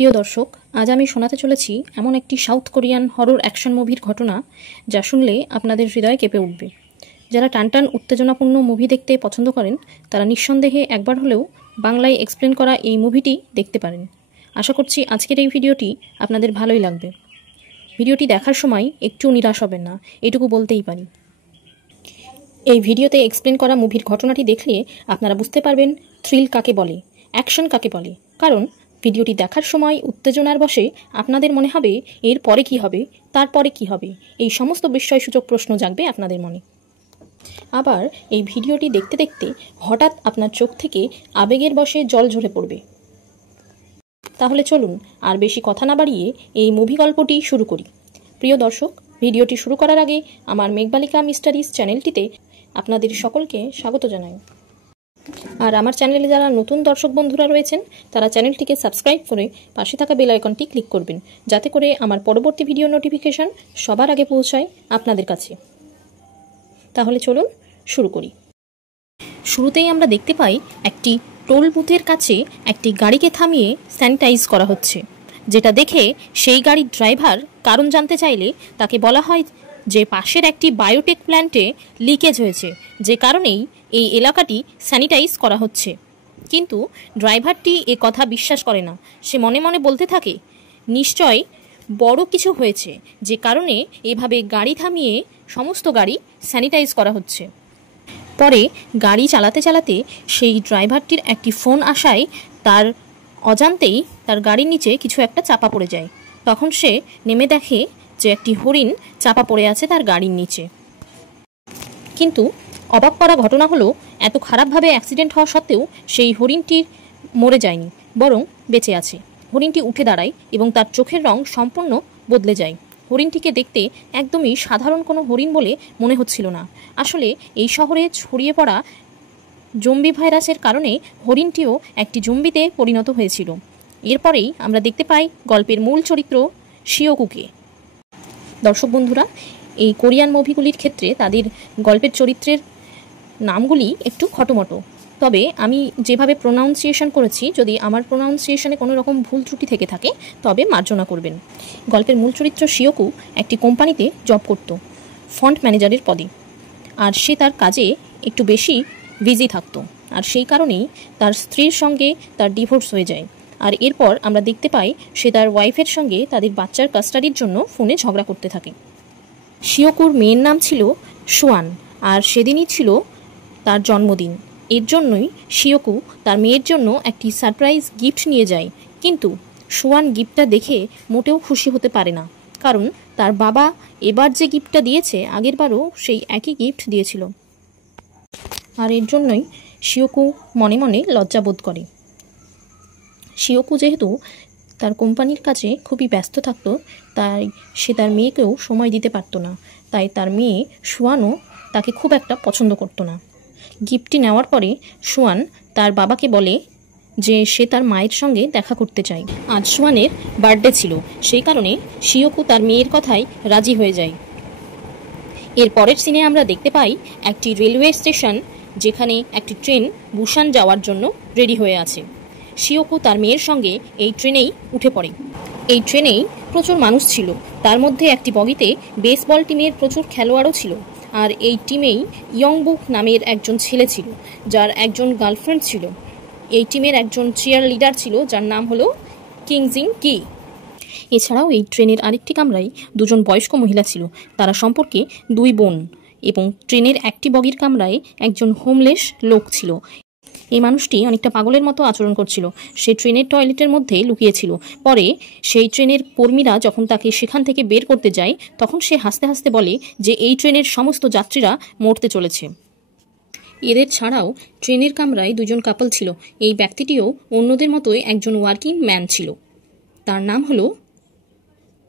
প্রিয় দর্শক, আজ আমি শোনাতে চলেছি এমন একটি সাউথ কোরিয়ান হরর অ্যাকশন মুভির ঘটনা যা শুনলে আপনাদের হৃদয় কেঁপে উঠবে। যারা টানটান উত্তেজনাপূর্ণ মুভি দেখতে পছন্দ করেন তারা নিঃসন্দেহে একবার হলেও বাংলায় এক্সপ্লেন করা এই মুভিটি দেখতে পারেন। আশা করছি আজকের এই ভিডিওটি আপনাদের ভালোই লাগবে। ভিডিওটি দেখার সময় একটু নিরাশ হবেন না, এটুকু বলতেই পারি। এই ভিডিওতে এক্সপ্লেন করা মুভির ঘটনাটি দেখলে আপনারা বুঝতে পারবেন থ্রিল কাকে বলে, অ্যাকশন কাকে বলে। কারণ ভিডিওটি দেখার সময় উত্তেজনার বশে আপনাদের মনে হবে এর পরে কি হবে, তারপরে কি হবে, এই সমস্ত বিস্ময়সূচক প্রশ্ন জাগবে আপনাদের মনে। আবার এই ভিডিওটি দেখতে দেখতে হঠাৎ আপনার চোখ থেকে আবেগের বশে জল ঝরে পড়বে। তাহলে চলুন আর বেশি কথা না বাড়িয়ে এই মুভি গল্পটি শুরু করি। প্রিয় দর্শক, ভিডিওটি শুরু করার আগে আমার মেঘবালিকা মিস্টারিজ চ্যানেলটিতে আপনাদের সকলকে স্বাগত জানাই। আর আমার চ্যানেলে যারা নতুন দর্শক বন্ধুরা রয়েছেন তারা চ্যানেলটিকে সাবস্ক্রাইব করে পাশে থাকা বেল আইকনটি ক্লিক করবেন, যাতে করে আমার পরবর্তী ভিডিও নোটিফিকেশন সবার আগে পৌঁছায় আপনাদের কাছে। তাহলে চলুন শুরু করি। শুরুতেই আমরা দেখতে পাই একটি টোল বুথের কাছে একটি গাড়িকে থামিয়ে স্যানিটাইজ করা হচ্ছে, যেটা দেখে সেই গাড়ির ড্রাইভার কারণ জানতে চাইলে তাকে বলা হয় যে পাশের একটি বায়োটেক প্ল্যান্টে লিকেজ হয়েছে, যে কারণেই এই এলাকাটি স্যানিটাইজ করা হচ্ছে। কিন্তু ড্রাইভারটি এ কথা বিশ্বাস করে না। সে মনে মনে বলতে থাকে, নিশ্চয় বড় কিছু হয়েছে, যে কারণে এভাবে গাড়ি থামিয়ে সমস্ত গাড়ি স্যানিটাইজ করা হচ্ছে। পরে গাড়ি চালাতে চালাতে সেই ড্রাইভারটির একটি ফোন আসায় তার অজান্তেই তার গাড়ির নিচে কিছু একটা চাপা পড়ে যায়। তখন সে নেমে দেখে যে একটি হরিণ চাপা পড়ে আছে তার গাড়ির নিচে। কিন্তু অবাক করা ঘটনা হলো, এত খারাপভাবে অ্যাক্সিডেন্ট হওয়া সত্ত্বেও সেই হরিণটি মরে যায়নি, বরং বেঁচে আছে। হরিণটি উঠে দাঁড়ায় এবং তার চোখের রং সম্পূর্ণ বদলে যায়। হরিণটিকে দেখতে একদমই সাধারণ কোনো হরিণ বলে মনে হচ্ছিল না। আসলে এই শহরে ছড়িয়ে পড়া জম্বি ভাইরাসের কারণে হরিণটিও একটি জম্বিতে পরিণত হয়েছিল। এরপরেই আমরা দেখতে পাই গল্পের মূল চরিত্র শিওকুকে। দর্শক বন্ধুরা, এই কোরিয়ান মুভিগুলির ক্ষেত্রে তাদের গল্পের চরিত্রের নামগুলি একটু খটোমটো, তবে আমি যেভাবে প্রোনাউন্সিয়েশন করেছি, যদি আমার প্রোনাউন্সিয়েশনে কোনো রকম ভুল ত্রুটি থেকে থাকে তবে মার্জনা করবেন। গল্পের মূল চরিত্র শিওকু একটি কোম্পানিতে জব করত, ফন্ট ম্যানেজারের পদে। আর সে তার কাজে একটু বেশি বিজি থাকত, আর সেই কারণেই তার স্ত্রীর সঙ্গে তার ডিভোর্স হয়ে যায়। আর এরপর আমরা দেখতে পাই সে তার ওয়াইফের সঙ্গে তাদের বাচ্চার কাস্টাডির জন্য ফোনে ঝগড়া করতে থাকে। শিওকুর মেয়ের নাম ছিল সুয়ান, আর সেদিনই ছিল তার জন্মদিন। এর জন্যই শিওকু তার মেয়ের জন্য একটি সারপ্রাইজ গিফট নিয়ে যায়। কিন্তু সুয়ান গিফটটা দেখে মোটেও খুশি হতে পারে না, কারণ তার বাবা এবার যে গিফটটা দিয়েছে আগেরবারও সেই একই গিফট দিয়েছিল। আর এর জন্যই শিওকু মনে মনে লজ্জাবোধ করে। শিওকু যেহেতু তার কোম্পানির কাছে খুবই ব্যস্ত থাকত, তাই সে তার মেয়েকেও সময় দিতে পারত না। তাই তার মেয়ে সুয়ানও তাকে খুব একটা পছন্দ করতো না। গিফটটি নেওয়ার পরে সুয়ান তার বাবাকে বলে যে সে তার মায়ের সঙ্গে দেখা করতে চায়। আজ সুয়ানের বার্থডে ছিল, সেই কারণে শিওকু তার মেয়ের কথায় রাজি হয়ে যায়। এর পরের সিনে আমরা দেখতে পাই একটি রেলওয়ে স্টেশন, যেখানে একটি ট্রেন বুসান যাওয়ার জন্য রেডি হয়ে আছে। শিওকু তার মেয়ের সঙ্গে এই ট্রেনেই উঠে পড়ে। এই ট্রেনেই প্রচুর মানুষ ছিল, তার মধ্যে একটি বগিতে বেসবল টিমের প্রচুর খেলোয়াড়ও ছিল। আর এই টিমেই ইয়ংবুক নামের একজন ছেলে ছিল, যার একজন গার্লফ্রেন্ড ছিল। এই টিমের একজন চিয়ার লিডার ছিল, যার নাম হলো কিংজিং কি। এছাড়াও এই ট্রেনের আরেকটি কামরায় দুজন বয়স্ক মহিলা ছিল, তারা সম্পর্কে দুই বোন। এবং ট্রেনের একটি বগির কামরায় একজন হোমলেস লোক ছিল। এই মানুষটি অনেকটা পাগলের মতো আচরণ করছিল। সে ট্রেনের টয়লেটের মধ্যে লুকিয়েছিল। পরে সেই ট্রেনের কর্মীরা যখন তাকে সেখান থেকে বের করতে যায়, তখন সে হাসতে হাসতে বলে যে এই ট্রেনের সমস্ত যাত্রীরা মরতে চলেছে। এদের ছাড়াও ট্রেনের কামরায় দুজন কাপল ছিল। এই ব্যক্তিটিও অন্যদের মতোই একজন ওয়ার্কিং ম্যান ছিল। তার নাম হলো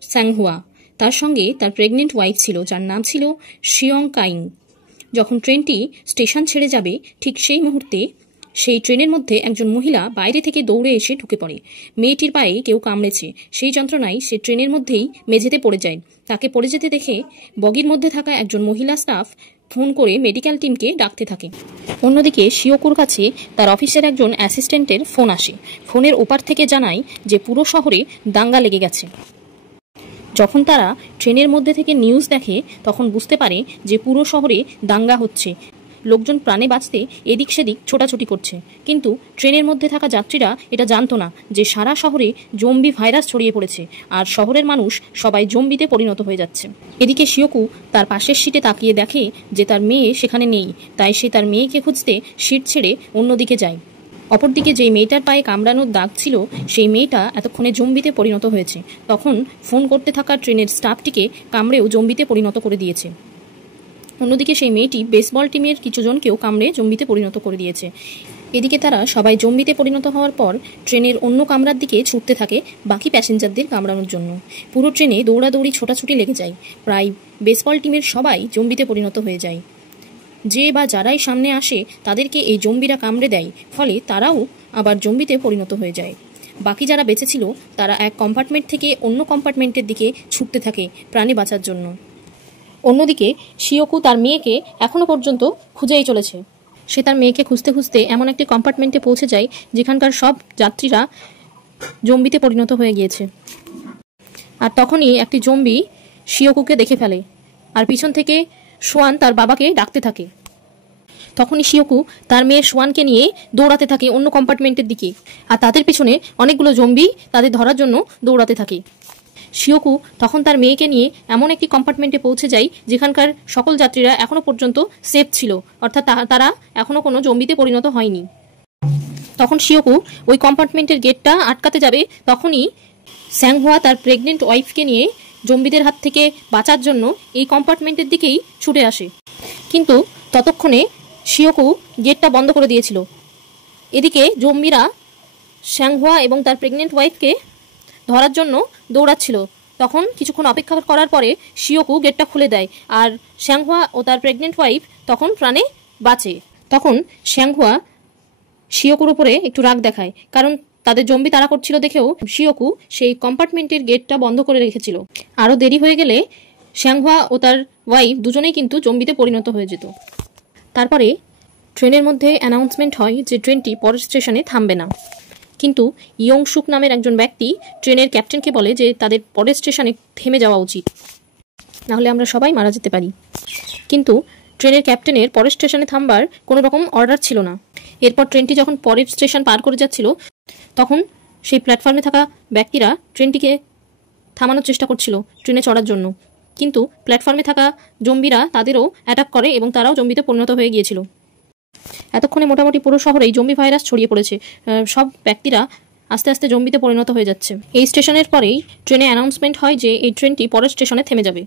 স্যাংহুয়া। তার সঙ্গে তার প্রেগনেন্ট ওয়াইফ ছিল, যার নাম ছিল শিয়ং কাইং। যখন ট্রেনটি স্টেশন ছেড়ে যাবে, ঠিক সেই মুহূর্তে সেই ট্রেনের মধ্যে একজন মহিলা বাইরে থেকে দৌড়ে এসে ঢুকে পড়ে। মেয়েটির পায়ে কেউ কামড়েছে। সেই যন্ত্রণায় সে ট্রেনের মধ্যেই মেঝেতে পড়ে যায়। তাকে পড়ে যেতে দেখে বগির মধ্যে থাকা একজন মহিলা স্টাফ ফোন করে মেডিকেল টিমকে ডাকতে থাকে। অন্যদিকে শিওকুর কাছে তার অফিসের একজন অ্যাসিস্ট্যান্টের ফোন আসে। ফোনের ওপার থেকে জানায় যে পুরো শহরে দাঙ্গা লেগে গেছে। যখন তারা ট্রেনের মধ্যে থেকে নিউজ দেখে তখন বুঝতে পারে যে পুরো শহরে দাঙ্গা হচ্ছে, লোকজন প্রাণে বাঁচতে এদিক সেদিক ছোটাছুটি করছে। কিন্তু ট্রেনের মধ্যে থাকা যাত্রীরা এটা জানতো না যে সারা শহরে জম্বি ভাইরাস ছড়িয়ে পড়েছে আর শহরের মানুষ সবাই জম্বিতে পরিণত হয়ে যাচ্ছে। এদিকে শিওকু তার পাশের সিটে তাকিয়ে দেখে যে তার মেয়ে সেখানে নেই, তাই সে তার মেয়েকে খুঁজতে সিট ছেড়ে অন্যদিকে যায়। অপরদিকে যেই মেয়েটার পায়ে কামড়ানোর দাগ ছিল সেই মেয়েটা এতক্ষণে জম্বিতে পরিণত হয়েছে। তখন ফোন করতে থাকা ট্রেনের স্টাফটিকে কামড়েও জম্বিতে পরিণত করে দিয়েছে। অন্যদিকে সেই মেয়েটি বেসবল টিমের কিছুজনকেও কামড়ে জম্বিতে পরিণত করে দিয়েছে। এদিকে তারা সবাই জম্বিতে পরিণত হওয়ার পর ট্রেনের অন্য কামরার দিকে ছুটতে থাকে বাকি প্যাসেঞ্জারদের কামড়ানোর জন্য। পুরো ট্রেনে দৌড়াদৌড়ি ছোটাছুটি লেগে যায়। প্রায় বেসবল টিমের সবাই জম্বিতে পরিণত হয়ে যায়। যে বা যারাই সামনে আসে তাদেরকে এই জম্বিরা কামড়ে দেয়, ফলে তারাও আবার জম্বিতে পরিণত হয়ে যায়। বাকি যারা বেঁচে ছিল তারা এক কম্পার্টমেন্ট থেকে অন্য কম্পার্টমেন্টের দিকে ছুটতে থাকে প্রাণে বাঁচার জন্য। অন্যদিকে শিওকু তার মেয়েকে এখনো পর্যন্ত খুঁজেই চলেছে। সে তার মেয়েকে খুঁজতে খুঁজতে এমন একটি কম্পার্টমেন্টে পৌঁছে যায় যেখানকার সব যাত্রীরা জম্বিতে পরিণত হয়ে গিয়েছে। আর তখনই একটি জম্বি শিওকুকে দেখে ফেলে আর পিছন থেকে সোয়ান তার বাবাকে ডাকতে থাকে। তখনই শিওকু তার মেয়ে সোয়ানকে নিয়ে দৌড়াতে থাকে অন্য কম্পার্টমেন্টের দিকে, আর তাদের পিছনে অনেকগুলো জম্বি তাদের ধরার জন্য দৌড়াতে থাকে। শিওকু তখন তার মেয়েকে নিয়ে এমন একটি কম্পার্টমেন্টে পৌঁছে যায় যেখানকার সকল যাত্রীরা এখনো পর্যন্ত সেফ ছিল, অর্থাৎ তারা এখনো কোনো জম্বিতে পরিণত হয়নি। তখন শিওকু ওই কম্পার্টমেন্টের গেটটা আটকাতে যাবে, তখনই স্যাংহুয়া তার প্রেগনেন্ট ওয়াইফকে নিয়ে জম্বিদের হাত থেকে বাঁচার জন্য এই কম্পার্টমেন্টের দিকেই ছুটে আসে। কিন্তু ততক্ষণে শিওকু গেটটা বন্ধ করে দিয়েছিল। এদিকে জম্বিরা স্যাংহুয়া এবং তার প্রেগনেন্ট ওয়াইফকে ধরার জন্য দৌড়াচ্ছিল। তখন কিছুক্ষণ অপেক্ষা করার পরে শিওকু গেটটা খুলে দেয় আর স্যাংহুয়া ও তার প্রেগনেন্ট ওয়াইফ তখন প্রাণে বাঁচে। তখন স্যাংহুয়া শিওকুর উপরে একটু রাগ দেখায়, কারণ তাদের জম্বি তাড়া করছিল দেখেও শিওকু সেই কম্পার্টমেন্টের গেটটা বন্ধ করে রেখেছিল। আরও দেরি হয়ে গেলে স্যাংহুয়া ও তার ওয়াইফ দুজনেই কিন্তু জম্বিতে পরিণত হয়ে যেত। তারপরে ট্রেনের মধ্যে অ্যানাউন্সমেন্ট হয় যে ট্রেনটি পরের স্টেশনে থামবে না। কিন্তু ইয়ংসুক নামের একজন ব্যক্তি ট্রেনের ক্যাপ্টেনকে বলে যে তাদের পরের স্টেশনে থেমে যাওয়া উচিত, নাহলে আমরা সবাই মারা যেতে পারি। কিন্তু ট্রেনের ক্যাপ্টেনের পরের স্টেশনে থামবার কোনো রকম অর্ডার ছিল না। এরপর ট্রেনটি যখন পরের স্টেশন পার করে যাচ্ছিল তখন সেই প্ল্যাটফর্মে থাকা ব্যক্তিরা ট্রেনটিকে থামানোর চেষ্টা করছিল ট্রেনে চড়ার জন্য, কিন্তু প্ল্যাটফর্মে থাকা জম্বিরা তাদেরও অ্যাটাক করে এবং তারাও জম্বিতে পরিণত হয়ে গিয়েছিল। এতক্ষণে মোটামুটি পুরো শহরেই জম্বি ভাইরাস ছড়িয়ে পড়েছে। সব ব্যক্তিরা আস্তে আস্তে জম্বিতে পরিণত হয়ে যাচ্ছে। এই স্টেশনের পরেই ট্রেনে অ্যানাউন্সমেন্ট হয় যে এই ট্রেনটি পরের স্টেশনে থেমে যাবে,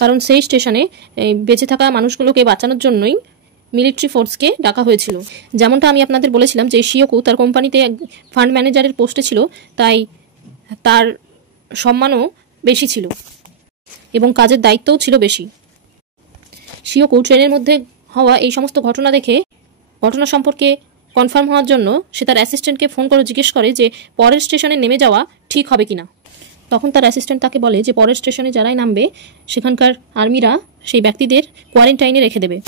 কারণ সেই স্টেশনে বেঁচে থাকা মানুষগুলোকে বাঁচানোর জন্যই মিলিটারি ফোর্সকে ডাকা হয়েছিল। যেমনটা আমি আপনাদের বলেছিলাম যে শিওকু তার কোম্পানিতে ফান্ড ম্যানেজারের পোস্টে ছিল, তাই তার সম্মানও বেশি ছিল এবং কাজের দায়িত্বও ছিল বেশি। শিওকু ট্রেনের মধ্যে হওয়া এই সমস্ত ঘটনা দেখে ঘটনা সম্পর্কে কনফার্ম হওয়ার জন্য সে তার অ্যাসিস্ট্যান্টকে ফোন করে জিজ্ঞেস করে যে পরের স্টেশনে নেমে যাওয়া ঠিক হবে কিনা। তখন তার অ্যাসিস্ট্যান্ট তাকে বলে যে পরের স্টেশনে যারাই নামবে সেখানকার আর্মিরা সেই ব্যক্তিদের কোয়ারেন্টাইনে রেখে দেবে।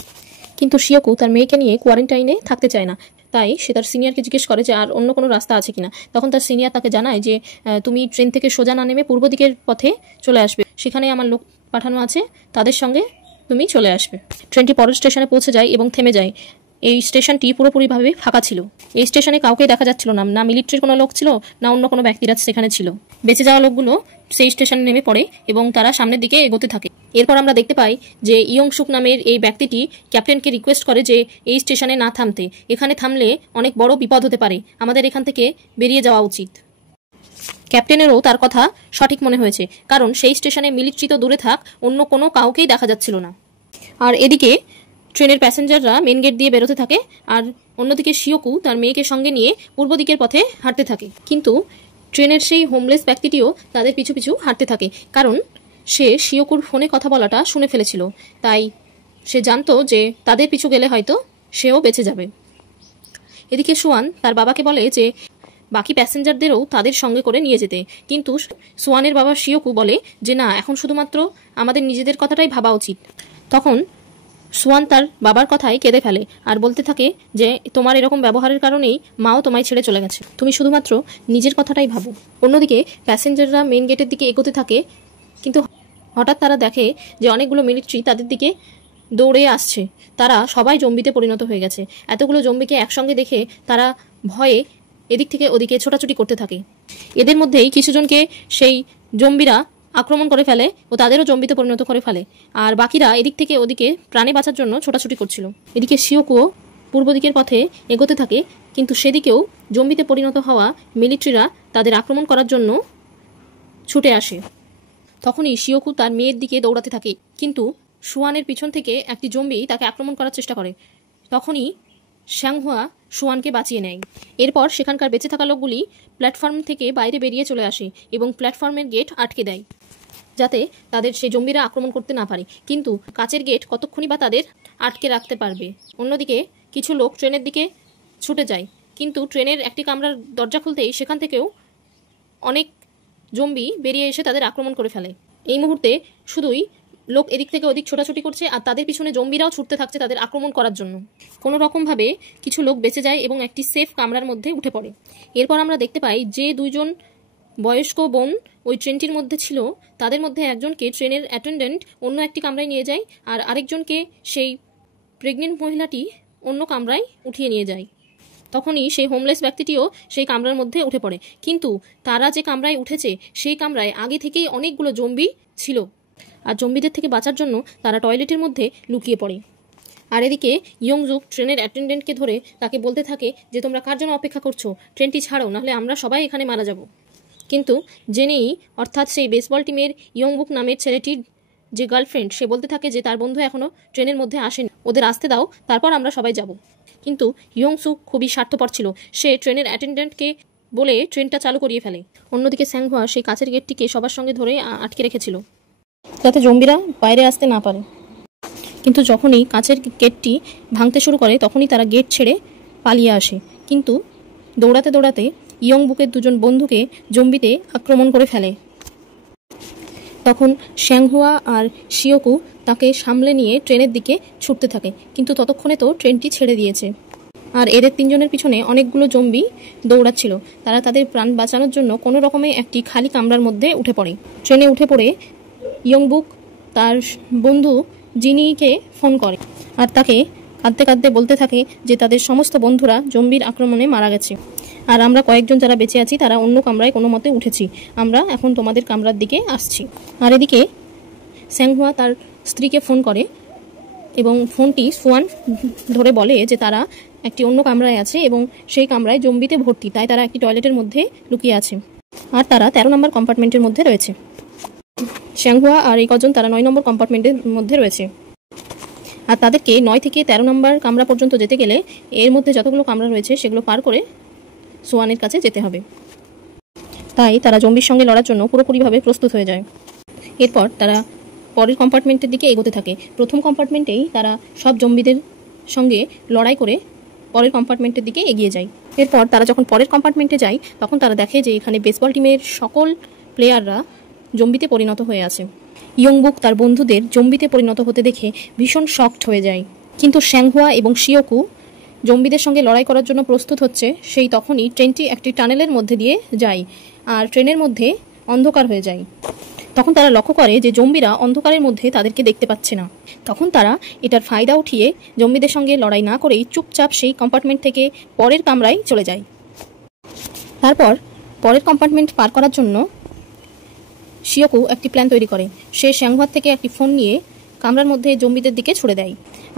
কিন্তু শিওকু তার মেয়েকে নিয়ে কোয়ারেন্টাইনে থাকতে চায় না, তাই সে তার সিনিয়রকে জিজ্ঞেস করে যে আর অন্য কোনো রাস্তা আছে কিনা। তখন তার সিনিয়র তাকে জানায় যে তুমি ট্রেন থেকে সোজা না নেমে পূর্ব দিকের পথে চলে আসবে, সেখানে আমার লোক পাঠানো আছে, তাদের সঙ্গে তুমি চলে আসবে। ট্রেনটি পরের স্টেশনে পৌঁছে যায় এবং থেমে যায়। এই স্টেশনটি পুরোপুরিভাবে ফাঁকা ছিল। এই স্টেশনে কাউকে দেখা যাচ্ছিল না, না মিলিটারির কোনো লোক ছিল না অন্য কোনো ব্যক্তিরা সেখানে ছিল। বেঁচে যাওয়া লোকগুলো সেই স্টেশনে নেমে পড়ে এবং তারা সামনের দিকে এগোতে থাকে। এরপর আমরা দেখতে পাই যে ইয়ংসুক নামের এই ব্যক্তিটি ক্যাপ্টেনকে রিকোয়েস্ট করে যে এই স্টেশনে না থামতে, এখানে থামলে অনেক বড় বিপদ হতে পারে, আমাদের এখান থেকে বেরিয়ে যাওয়া উচিত। ক্যাপ্টেনেরও তার কথা সঠিক মনে হয়েছে, কারণ সেই স্টেশনে মিলিটারি তো দূরে থাক, অন্য কোনো কাউকেই দেখা যাচ্ছিল না। আর এদিকে ট্রেনের প্যাসেঞ্জাররা মেন গেট দিয়ে বেরোতে থাকে আর অন্যদিকে শিওকু তার মেয়েকে সঙ্গে নিয়ে পূর্ব দিকের পথে হাঁটতে থাকে। কিন্তু ট্রেনের সেই হোমলেস ব্যক্তিটিও তাদের পিছু পিছু হাঁটতে থাকে, কারণ সে শিওকুর ফোনে কথা বলাটা শুনে ফেলেছিল, তাই সে জানতো যে তাদের পিছু গেলে হয়তো সেও বেঁচে যাবে। এদিকে সোয়ান তার বাবাকে বলে যে বাকি প্যাসেঞ্জারদেরও তাদের সঙ্গে করে নিয়ে যেতে, কিন্তু সোয়ানের বাবা শিওকু বলে যে না, এখন শুধুমাত্র আমাদের নিজেদের কথাটাই ভাবা উচিত। তখন সুয়ান তার বাবার কথায় কেঁদে ফেলে আর বলতে থাকে যে তোমার এরকম ব্যবহারের কারণেই মাও তোমায় ছেড়ে চলে গেছে, তুমি শুধুমাত্র নিজের কথাটাই ভাবো। অন্যদিকে প্যাসেঞ্জাররা মেইন গেটের দিকে এগোতে থাকে, কিন্তু হঠাৎ তারা দেখে যে অনেকগুলো মিলিটারি তাদের দিকে দৌড়ে আসছে। তারা সবাই জম্বিতে পরিণত হয়ে গেছে। এতগুলো জম্বিকে একসঙ্গে দেখে তারা ভয়ে এদিক থেকে ওদিকে ছোটাছুটি করতে থাকে। এদের মধ্যেই কিছুজনকে সেই জম্বিরা আক্রমণ করে ফেলে ও তাদেরও জম্বিতে পরিণত করে ফেলে, আর বাকিরা এদিক থেকে ওদিকে প্রাণে বাঁচার জন্য ছোটাছুটি করছিল। এদিকে শিওকুও পূর্ব দিকের পথে এগোতে থাকে, কিন্তু সেদিকেও জম্বিতে পরিণত হওয়া মিলিটারিরা তাদের আক্রমণ করার জন্য ছুটে আসে। তখনই শিওকু তার মেয়ের দিকে দৌড়াতে থাকে, কিন্তু সুয়ানের পিছন থেকে একটি জম্বি তাকে আক্রমণ করার চেষ্টা করে। তখনই শ্যাংহুয়া সুয়ানকে বাঁচিয়ে নেয়। এরপর সেখানকার বেঁচে থাকা লোকগুলি প্ল্যাটফর্ম থেকে বাইরে বেরিয়ে চলে আসে এবং প্ল্যাটফর্মের গেট আটকে দেয়, যাতে তাদের সেই জম্বিরা আক্রমণ করতে না পারে। কিন্তু কাচের গেট কতক্ষণই বা তাদের আটকে রাখতে পারবে। অন্যদিকে কিছু লোক ট্রেনের দিকে ছুটে যায়, কিন্তু ট্রেনের একটি কামরার দরজা খুলতেই সেখান থেকেও অনেক জম্বি বেরিয়ে এসে তাদের আক্রমণ করে ফেলে। এই মুহূর্তে শুধুই লোক এদিক থেকে ওদিক ছোটাছুটি করছে, আর তাদের পিছনে জম্বিরাও ছুটতে থাকছে তাদের আক্রমণ করার জন্য। কোনো রকমভাবে কিছু লোক বেঁচে যায় এবং একটি সেফ কামরার মধ্যে উঠে পড়ে। এরপর আমরা দেখতে পাই যে দুইজন বয়স্ক বোন ওই ট্রেনটির মধ্যে ছিল, তাদের মধ্যে একজনকে ট্রেনের অ্যাটেন্ডেন্ট অন্য একটি কামরায় নিয়ে যায়, আর আরেকজনকে সেই প্রেগনেন্ট মহিলাটি অন্য কামরায় উঠিয়ে নিয়ে যায়। তখনই সেই হোমলেস ব্যক্তিটিও সেই কামরার মধ্যে উঠে পড়ে, কিন্তু তারা যে কামরায় উঠেছে সেই কামরায় আগে থেকেই অনেকগুলো জম্বি ছিল, আর জম্বিদের থেকে বাঁচার জন্য তারা টয়লেটের মধ্যে লুকিয়ে পড়ে। আর এদিকে ইয়ংজুক ট্রেনের অ্যাটেন্ডেন্টকে ধরে তাকে বলতে থাকে যে তোমরা কার জন্য অপেক্ষা করছো, ট্রেনটি ছাড়ো, নাহলে আমরা সবাই এখানে মারা যাব। কিন্তু জেনি, অর্থাৎ সেই বেসবল টিমের ইয়ংবুক নামের ছেলেটির যে গার্লফ্রেন্ড, সে বলতে থাকে যে তার বন্ধু এখনও ট্রেনের মধ্যে আসেনি, ওদের আসতে দাও, তারপর আমরা সবাই যাব। কিন্তু ইয়ংসুক খুবই স্বার্থপর ছিল, সে ট্রেনের অ্যাটেন্ডেন্টকে বলে ট্রেনটা চালু করিয়ে ফেলে। অন্যদিকে স্যাংহুয়া সেই কাচের গেটটিকে সবার সঙ্গে ধরে আটকে রেখেছিল, যাতে জম্বিরা বাইরে আসতে না পারে। কিন্তু যখনই কাচের গেটটি ভাঙতে শুরু করে তখনই তারা গেট ছেড়ে পালিয়ে আসে। কিন্তু দৌড়াতে দৌড়াতে ইয়ংবুকের দুজন বন্ধুকে জম্বিতে আক্রমণ করে ফেলে। তখন শ্যাংহুয়া আর শিওকু তাকে সামলে নিয়ে ট্রেনের দিকে ছুটতে থাকে, কিন্তু ততক্ষণে তো ট্রেনটি ছেড়ে দিয়েছে। আর এদের তিনজনের পিছনে অনেকগুলো জম্বি দৌড়াচ্ছিল। তারা তাদের প্রাণ বাঁচানোর জন্য কোনো রকমে একটি খালি কামরার মধ্যে উঠে পড়ে। ট্রেনে উঠে পড়ে ইয়ংবুক তার বন্ধু জিনিকে ফোন করে আর তাকে কাঁদতে কাঁদতে বলতে থাকে যে তাদের সমস্ত বন্ধুরা জম্বির আক্রমণে মারা গেছে, আর আমরা কয়েকজন যারা বেঁচে আছি তারা অন্য কামরায় কোনো মতে উঠেছি, আমরা এখন তোমাদের কামরার দিকে আসছি। আর এদিকে স্যাংহুয়া তার স্ত্রীকে ফোন করে এবং ফোনটি সুয়ান ধরে বলে যে তারা একটি অন্য কামরায় আছে এবং সেই কামরায় জম্বিতে ভর্তি, তাই তারা একটি টয়লেটের মধ্যে লুকিয়ে আছে, আর তারা 13 নম্বর কম্পার্টমেন্টের মধ্যে রয়েছে। শ্যাংহুয়া আর এই কজন তারা 9 নম্বর কম্পার্টমেন্টের মধ্যে রয়েছে, আর তাদেরকে 9 থেকে 13 নম্বর কামরা পর্যন্ত যেতে গেলে এর মধ্যে যতগুলো কামরা রয়েছে সেগুলো পার করে সোয়ানের কাছে যেতে হবে। তাই তারা জম্বির সঙ্গে লড়ার জন্য পুরোপুরিভাবে প্রস্তুত হয়ে যায়। এরপর তারা পরের কম্পার্টমেন্টের দিকে এগোতে থাকে। প্রথম কম্পার্টমেন্টেই তারা সব জম্বিদের সঙ্গে লড়াই করে পরের কম্পার্টমেন্টের দিকে এগিয়ে যায়। এরপর তারা যখন পরের কম্পার্টমেন্টে যায় তখন তারা দেখে যে এখানে বেসবল টিমের সকল প্লেয়াররা জম্বিতে পরিণত হয়ে আছে। ইয়ংবুক তার বন্ধুদের জম্বিতে পরিণত হতে দেখে ভীষণ শকড হয়ে যায়। কিন্তু শ্যাংহুয়া এবং শিওকু জম্বিদের সঙ্গে লড়াই করার জন্য প্রস্তুত হচ্ছে, সেই তখনই ট্রেনটি একটি টানেলের মধ্যে দিয়ে যায় আর ট্রেনের মধ্যে অন্ধকার হয়ে যায়। তখন তারা লক্ষ্য করে যে জম্বিরা অন্ধকারের মধ্যে তাদেরকে দেখতে পাচ্ছে না। তখন তারা এটার ফায়দা উঠিয়ে জম্বিদের সঙ্গে লড়াই না করেই চুপচাপ সেই কম্পার্টমেন্ট থেকে পরের কামরায় চলে যায়। তারপর পরের কম্পার্টমেন্ট পার করার জন্য শিওকু একটি প্ল্যান তৈরি করে। সে শ্যাংহুয়ার থেকে একটি ফোন নিয়ে কামরার মধ্যে জম্বিদের দিকে ছুড়ে দেয়,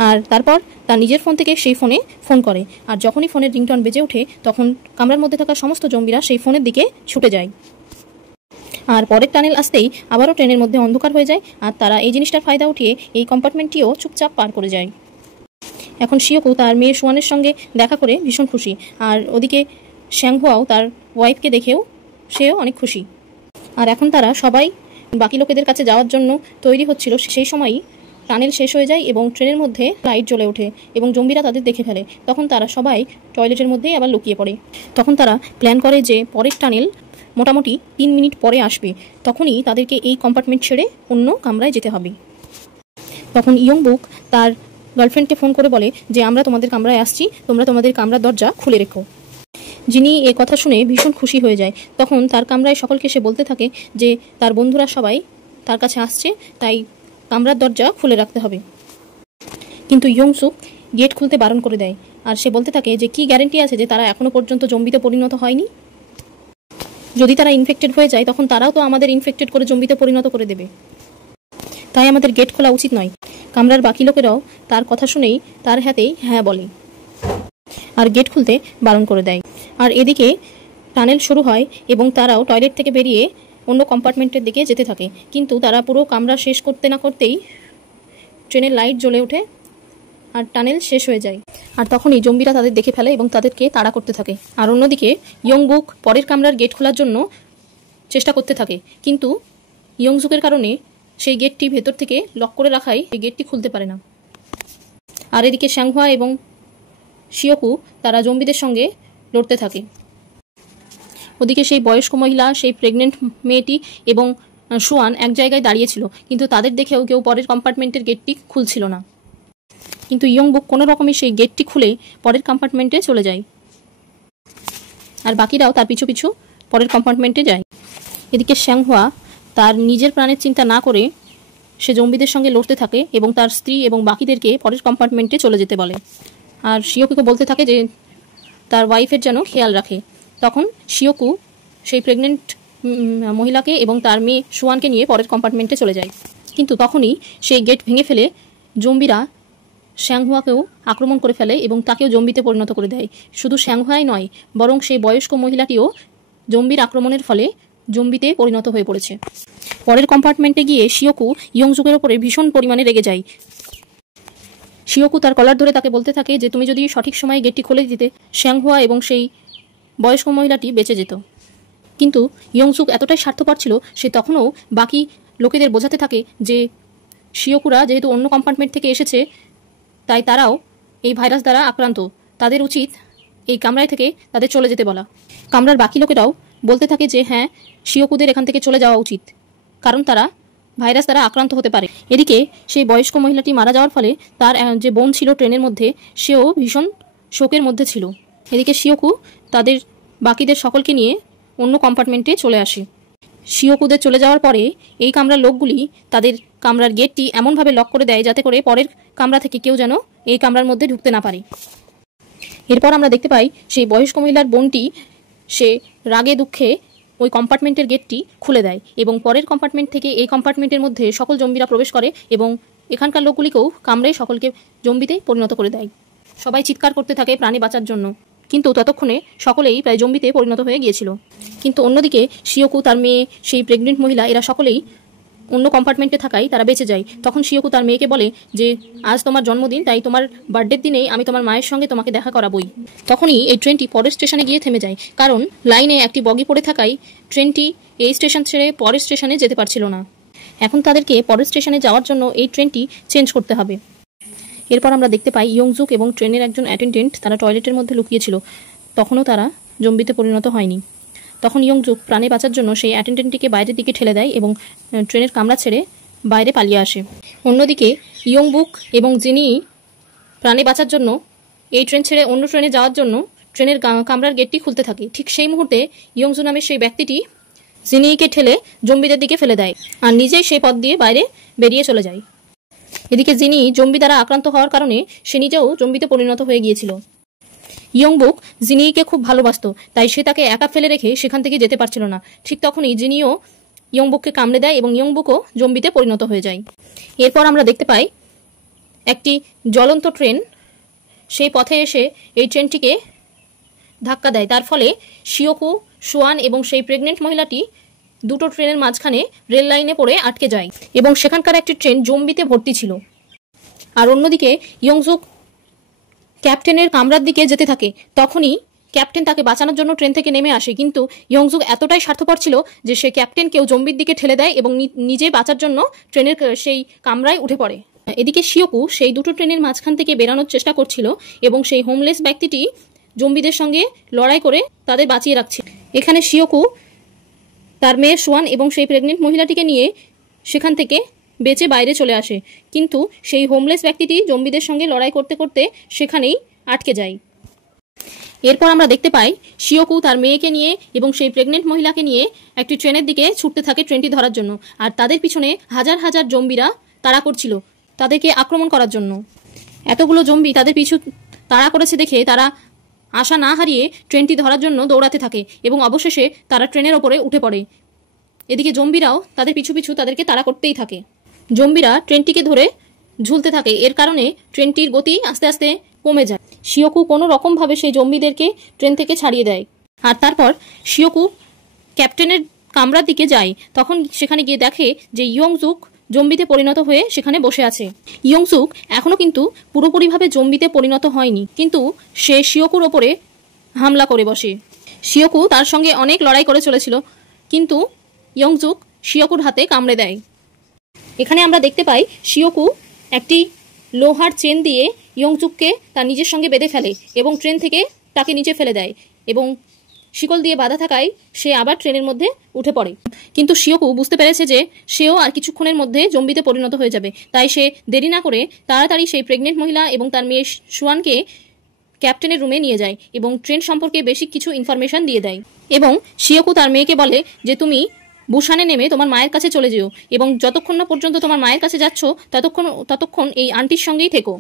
আর তারপর তার নিজের ফোন থেকে সেই ফোনে ফোন করে। আর যখনই ফোনের রিংটন বেজে ওঠে তখন কামরার মধ্যে থাকা সমস্ত জম্বিরা সেই ফোনের দিকে ছুটে যায়। আর পরের টানেল আসতেই আবারও ট্রেনের মধ্যে অন্ধকার হয়ে যায়, আর তারা এই জিনিসটার ফায়দা উঠিয়ে এই কম্পার্টমেন্টটিও চুপচাপ পার করে যায়। এখন শিওকু তার মেয়ে সুয়ানের সঙ্গে দেখা করে ভীষণ খুশি, আর ওদিকে শ্যাংহুয়াও তার ওয়াইফকে দেখেও সেও অনেক খুশি। আর এখন তারা সবাই বাকি লোকেদের কাছে যাওয়ার জন্য তৈরি হচ্ছিল। সেই সময়ই টানেল শেষ হয়ে যায় এবং ট্রেনের মধ্যে লাইট জ্বলে ওঠে এবং জম্বিরা তাদের দেখে ফেলে। তখন তারা সবাই টয়লেটের মধ্যেই আবার লুকিয়ে পড়ে। তখন তারা প্ল্যান করে যে পরের টানেল মোটামুটি 3 মিনিট পরে আসবে, তখনই তাদেরকে এই কম্পার্টমেন্ট ছেড়ে অন্য কামরায় যেতে হবে। তখন ইয়ংবুক তার গার্লফ্রেন্ডকে ফোন করে বলে যে আমরা তোমাদের কামরায় আসছি, তোমরা তোমাদের কামরার দরজা খুলে রেখো। যিনি এ কথা শুনে ভীষণ খুশি হয়ে যায়। তখন তার কামরায় সকলকে সে বলতে থাকে যে তার বন্ধুরা সবাই তার কাছে আসছে, তাই কামরার দরজা খুলে রাখতে হবে। কিন্তু ইয়ংসুক গেট খুলতে বারণ করে দেয়, আর সে বলতে থাকে যে কি গ্যারেন্টি আছে যে তারা এখনো পর্যন্ত জম্বিতে পরিণত হয়নি? যদি তারা ইনফেক্টেড হয়ে যায় তখন তারাও তো আমাদের ইনফেক্টেড করে জম্বিতে পরিণত করে দেবে, তাই আমাদের গেট খোলা উচিত নয়। কামরার বাকি লোকেরাও তার কথা শুনেই তার হাতেই হ্যাঁ বলে আর গেট খুলতে বারণ করে দেয়। আর এদিকে টানেল শুরু হয় এবং তারাও টয়লেট থেকে বেরিয়ে অন্য কম্পার্টমেন্টের দিকে যেতে থাকে। কিন্তু তারা পুরো কামরা শেষ করতে না করতেই ট্রেনের লাইট জ্বলে ওঠে আর টানেল শেষ হয়ে যায়। আর তখনই জম্বিরা তাদের দেখে ফেলে এবং তাদেরকে তাড়া করতে থাকে। আর অন্যদিকে ইয়ংবুক পরের কামরার গেট খোলার জন্য চেষ্টা করতে থাকে, কিন্তু ইয়ংজুকের কারণে সেই গেটটি ভেতর থেকে লক করে রাখায় এই গেটটি খুলতে পারে না। আর এদিকে শ্যাংহুয়া এবং শিওকু তারা জম্বিদের সঙ্গে লড়তে থাকে। ওদিকে সেই বয়স্ক মহিলা, সেই প্রেগনেন্ট মেয়েটি এবং সুয়ান এক জায়গায় দাঁড়িয়েছিল, কিন্তু তাদের দেখেও কেউ পরের কম্পার্টমেন্টের গেটটি খুলছিল না। কিন্তু ইয়ংবুক কোনো রকমে সেই গেটটি খুলে পরের কম্পার্টমেন্টে চলে যায়, আর বাকিরাও তার পিছু পিছু পরের কম্পার্টমেন্টে যায়। এদিকে শ্যাংহুয়া তার নিজের প্রাণের চিন্তা না করে সে জম্বিদের সঙ্গে লড়তে থাকে এবং তার স্ত্রী এবং বাকিদেরকে পরের কম্পার্টমেন্টে চলে যেতে বলে। আর শিওকুকে বলতে থাকে যে তার ওয়াইফের যেন খেয়াল রাখে। তখন শিওকু সেই প্রেগনেন্ট মহিলাকে এবং তার মেয়ে সুয়ানকে নিয়ে পরের কম্পার্টমেন্টে চলে যায়। কিন্তু তখনই সেই গেট ভেঙে ফেলে জম্বিরা শ্যাংহুয়াকেও আক্রমণ করে ফেলে এবং তাকেও জম্বিতে পরিণত করে দেয়। শুধু শ্যাংহুয়াই নয়, বরং সেই বয়স্ক মহিলাটিও জম্বির আক্রমণের ফলে জম্বিতে পরিণত হয়ে পড়েছে। পরের কম্পার্টমেন্টে গিয়ে শিওকু ইয়ংজুকের ওপরে ভীষণ পরিমাণে রেগে যায়। শিওকু তার কলার ধরে তাকে বলতে থাকে যে তুমি যদি সঠিক সময়ে গেটটি খুলে দিতে, শ্যাংহুয়া এবং সেই বয়স্ক মহিলাটি বেঁচে যেত। কিন্তু ইয়ংজুক এতটাই স্বার্থপর ছিল, সে তখনও বাকি লোকেদের বোঝাতে থাকে যে শিওকুরা যেহেতু অন্য কম্পার্টমেন্ট থেকে এসেছে, তাই তারাও এই ভাইরাস দ্বারা আক্রান্ত, তাদের উচিত এই কামরায় থেকে তাদের চলে যেতে বলা। কামরার বাকি লোকেরাও বলতে থাকে যে হ্যাঁ, শিওকুদের এখান থেকে চলে যাওয়া উচিত, কারণ তারা ভাইরাস দ্বারা আক্রান্ত হতে পারে। এদিকে সেই বয়স্ক মহিলাটি মারা যাওয়ার ফলে তার যে বোন ছিল ট্রেনের মধ্যে, সেও ভীষণ শোকের মধ্যে ছিল। এদিকে শিওকু তাদের বাকিদের সকলকে নিয়ে অন্য কম্পার্টমেন্টে চলে আসে। শিওকুদের চলে যাওয়ার পরে এই কামরার লোকগুলি তাদের কামরার গেটটি এমনভাবে লক করে দেয় যাতে করে পরের কামরা থেকে কেউ যেন এই কামরার মধ্যে ঢুকতে না পারে। এরপর আমরা দেখতে পাই সেই বয়স্ক মহিলার বোনটি সে রাগে দুঃখে ওই কম্পার্টমেন্টের গেটটি খুলে দেয় এবং পরের কম্পার্টমেন্ট থেকে এই কম্পার্টমেন্টের মধ্যে সকল জম্বিরা প্রবেশ করে এবং এখানকার লোকগুলিকেও কামড়ে সকলকে জম্বিতে পরিণত করে দেয়। সবাই চিৎকার করতে থাকে প্রাণে বাঁচার জন্য, কিন্তু ততক্ষণে সকলেই প্রায় জম্বিতে পরিণত হয়ে গিয়েছিল। কিন্তু অন্যদিকে শিওকু, তার মেয়ে, সেই প্রেগনেন্ট মহিলা, এরা সকলেই অন্য কম্পার্টমেন্টে থাকায় তারা বেঁচে যায়। তখন শিওকু তার মেয়েকে বলে যে আজ তোমার জন্মদিন, তাই তোমার বার্থডের দিনেই আমি তোমার মায়ের সঙ্গে তোমাকে দেখা করাবই। তখনই এই ট্রেনটি পরের স্টেশনে গিয়ে থেমে যায়, কারণ লাইনে একটি বগি পড়ে থাকায় ট্রেনটি এই স্টেশন ছেড়ে পরের স্টেশনে যেতে পারছিল না। এখন তাদেরকে পরের স্টেশনে যাওয়ার জন্য এই ট্রেনটি চেঞ্জ করতে হবে। এরপর আমরা দেখতে পাই ইয়ংজুক এবং ট্রেনের একজন অ্যাটেন্ডেন্ট তারা টয়লেটের মধ্যে লুকিয়েছিল, তখনও তারা জম্বিতে পরিণত হয়নি। তখন ইয়ংজুক প্রাণে বাঁচার জন্য সেই অ্যাটেন্ডেন্টটিকে বাইরের দিকে ঠেলে দেয় এবং ট্রেনের কামরা ছেড়ে বাইরে পালিয়ে আসে। অন্যদিকে ইয়ংবুক এবং জিনি প্রাণে বাঁচার জন্য এই ট্রেন ছেড়ে অন্য ট্রেনে যাওয়ার জন্য ট্রেনের কামরার গেটটি খুলতে থাকে। ঠিক সেই মুহূর্তে ইয়ংজু নামের সেই ব্যক্তিটি জিনিকে ঠেলে জম্বিদের দিকে ফেলে দেয় আর নিজেই সেই পথ দিয়ে বাইরে বেরিয়ে চলে যায়। এদিকে জিনি জম্বি দ্বারা আক্রান্ত হওয়ার কারণে সে নিজেও জম্বিতে পরিণত হয়ে গিয়েছিল। ইয়ংবুক জিনিকে খুব ভালোবাসত, তাই সে তাকে একা ফেলে রেখে সেখান থেকে যেতে পারছিল না। ঠিক তখনই জিনিও ইয়ংবুককে কামড়ে দেয় এবং ইয়ংবুকও জম্বিতে পরিণত হয়ে যায়। এরপর আমরা দেখতে পাই একটি জ্বলন্ত ট্রেন সেই পথে এসে এই ট্রেনটিকে ধাক্কা দেয়। তার ফলে শিওকু, সুয়ান এবং সেই প্রেগনেন্ট মহিলাটি দুটো ট্রেনের মাঝখানে রেল লাইনে পড়ে আটকে যায় এবং সেখানকার একটি ট্রেন জম্বিতে ভর্তি ছিল। আর অন্যদিকে ইয়ংজুক ক্যাপ্টেনের কামরার দিকে যেতে থাকে। তখনই ক্যাপ্টেন তাকে বাঁচানোর জন্য ট্রেন থেকে নেমে আসে, কিন্তু ইয়ংজুক এতটাই স্বার্থপর ছিল যে সে ক্যাপ্টেনকেও জম্বির দিকে ঠেলে দেয় এবং নিজে বাঁচার জন্য ট্রেনের সেই কামরায় উঠে পড়ে। এদিকে শিওকু সেই দুটো ট্রেনের মাঝখান থেকে বেরানোর চেষ্টা করছিল এবং সেই হোমলেস ব্যক্তিটি জম্বিদের সঙ্গে লড়াই করে তাদের বাঁচিয়ে রাখছে। এখানে শিওকু তার মেয়ে সুয়ান এবং সেই প্রেগনেন্ট মহিলাটিকে নিয়ে সেখান থেকে বেঁচে বাইরে চলে আসে, কিন্তু সেই হোমলেস ব্যক্তিটি জম্বিদের সঙ্গে লড়াই করতে করতে সেখানেই আটকে যায়। এরপর আমরা দেখতে পাই শিওকু তার মেয়েকে নিয়ে এবং সেই প্রেগনেন্ট মহিলাকে নিয়ে একটি ট্রেনের দিকে ছুটতে থাকে ট্রেনটি ধরার জন্য, আর তাদের পিছনে হাজার হাজার জম্বিরা তাড়া করছিল তাদেরকে আক্রমণ করার জন্য। এতগুলো জম্বি তাদের পিছু তাড়া করেছে দেখে তারা আশা না হারিয়ে ট্রেনটি ধরার জন্য দৌড়াতে থাকে এবং অবশেষে তারা ট্রেনের ওপরে উঠে পড়ে। এদিকে জম্বিরাও তাদের পিছু পিছু তাদেরকে তাড়া করতেই থাকে। জম্বিরা ট্রেনটিকে ধরে ঝুলতে থাকে, এর কারণে ট্রেনটির গতি আস্তে আস্তে কমে যায়। শিওকু কোনো রকমভাবে সেই জম্বিদেরকে ট্রেন থেকে ছাড়িয়ে দেয়, আর তারপর শিওকু ক্যাপ্টেনের কামরার দিকে যায়। তখন সেখানে গিয়ে দেখে যে ইয়ংজুক জম্বিতে পরিণত হয়ে সেখানে বসে আছে। ইয়ংজুক এখনো কিন্তু পুরোপুরিভাবে জম্বিতে পরিণত হয়নি, কিন্তু সে শিওকুর ওপরে হামলা করে বসে। শিওকু তার সঙ্গে অনেক লড়াই করে চলেছিল, কিন্তু ইয়ংজুক শিওকুর হাতে কামড়ে দেয়। এখানে আমরা দেখতে পাই শিওকু একটি লোহার চেন দিয়ে ইয়ংজুককে তার নিজের সঙ্গে বেঁধে ফেলে এবং ট্রেন থেকে তাকে নিচে ফেলে দেয়, এবং শিকল দিয়ে বাঁধা থাকায় সে আবার ট্রেনের মধ্যে উঠে পড়ে। কিন্তু শিওকু বুঝতে পেরেছে যে সেও আর কিছুক্ষণের মধ্যে জম্বিতে পরিণত হয়ে যাবে, তাই সে দেরি না করে তাড়াতাড়ি সেই প্রেগনেন্ট মহিলা এবং তার মেয়ে সুয়ানকে ক্যাপ্টেনের রুমে নিয়ে যায় এবং ট্রেন সম্পর্কে বেশি কিছু ইনফরমেশন দিয়ে দেয়। এবং শিওকু তার মেয়েকে বলে যে তুমি বুসানে নেমে তোমার মায়ের কাছে চলে যেও, এবং যতক্ষণ না পর্যন্ত তোমার মায়ের কাছে যাচ্ছ ততক্ষণ এই আন্টির সঙ্গেই থেকো।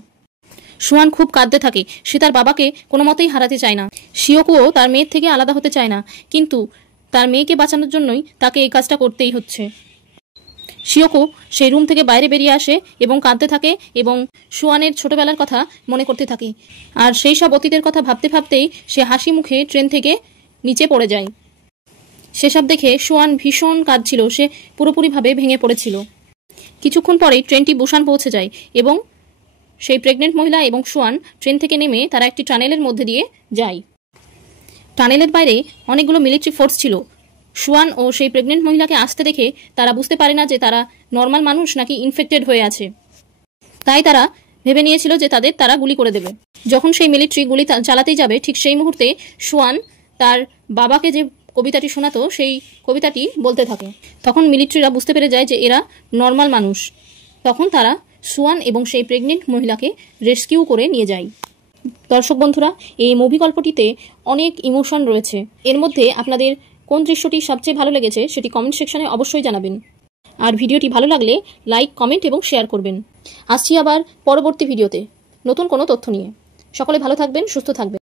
সুয়ান খুব কাঁদতে থাকে, সে তার বাবাকে কোনো মতেই হারাতে চায় না। শিওকুও তার মেয়ের থেকে আলাদা হতে চায় না, কিন্তু তার মেয়েকে বাঁচানোর জন্যই তাকে এই কাজটা করতেই হচ্ছে। শিওকু সেই রুম থেকে বাইরে বেরিয়ে আসে এবং কাঁদতে থাকে এবং সুয়ানের ছোটবেলার কথা মনে করতে থাকে, আর সেই সব অতীতের কথা ভাবতে ভাবতেই সে হাসি মুখে ট্রেন থেকে নিচে পড়ে যায়। সেসব দেখে সুয়ান ভীষণ কাঁদছিল, সে পুরোপুরিভাবে ভেঙে পড়েছিল। কিছুক্ষণ পরেই ট্রেনটি বুসান পৌঁছে যায় এবং সেই প্রেগনেন্ট মহিলা এবং সুয়ান ট্রেন থেকে নেমে তারা একটি টানেলের মধ্যে দিয়ে যায়। টানেলের বাইরে অনেকগুলো মিলিটারি ফোর্স ছিল। সুয়ান ও সেই প্রেগনেন্ট মহিলাকে আসতে দেখে তারা বুঝতে পারে না যে তারা নর্মাল মানুষ নাকি ইনফেক্টেড হয়ে আছে, তাই তারা ভেবে নিয়েছিল যে তারা গুলি করে দেবে। যখন সেই মিলিটারি গুলি চালাতেই যাবে, ঠিক সেই মুহূর্তে সুয়ান তার বাবাকে যে কবিতাটি শোনাতো সেই কবিতাটি বলতে থাকে। তখন মিলিটারিরা বুঝতে পেরে যায় যে এরা নর্মাল মানুষ। তখন তারা সুয়ান এবং সেই প্রেগনেন্ট মহিলাকে রেস্কিউ করে নিয়ে যায়। দর্শক বন্ধুরা, এই মুভি গল্পটিতে অনেক ইমোশন রয়েছে। এর মধ্যে আপনাদের কোন দৃশ্যটি সবচেয়ে ভালো লেগেছে সেটি কমেন্ট সেকশনে অবশ্যই জানাবেন, আর ভিডিওটি ভালো লাগলে লাইক, কমেন্ট এবং শেয়ার করবেন। আসছি আবার পরবর্তী ভিডিওতে নতুন কোনো তথ্য নিয়ে। সকলে ভালো থাকবেন, সুস্থ থাকবেন।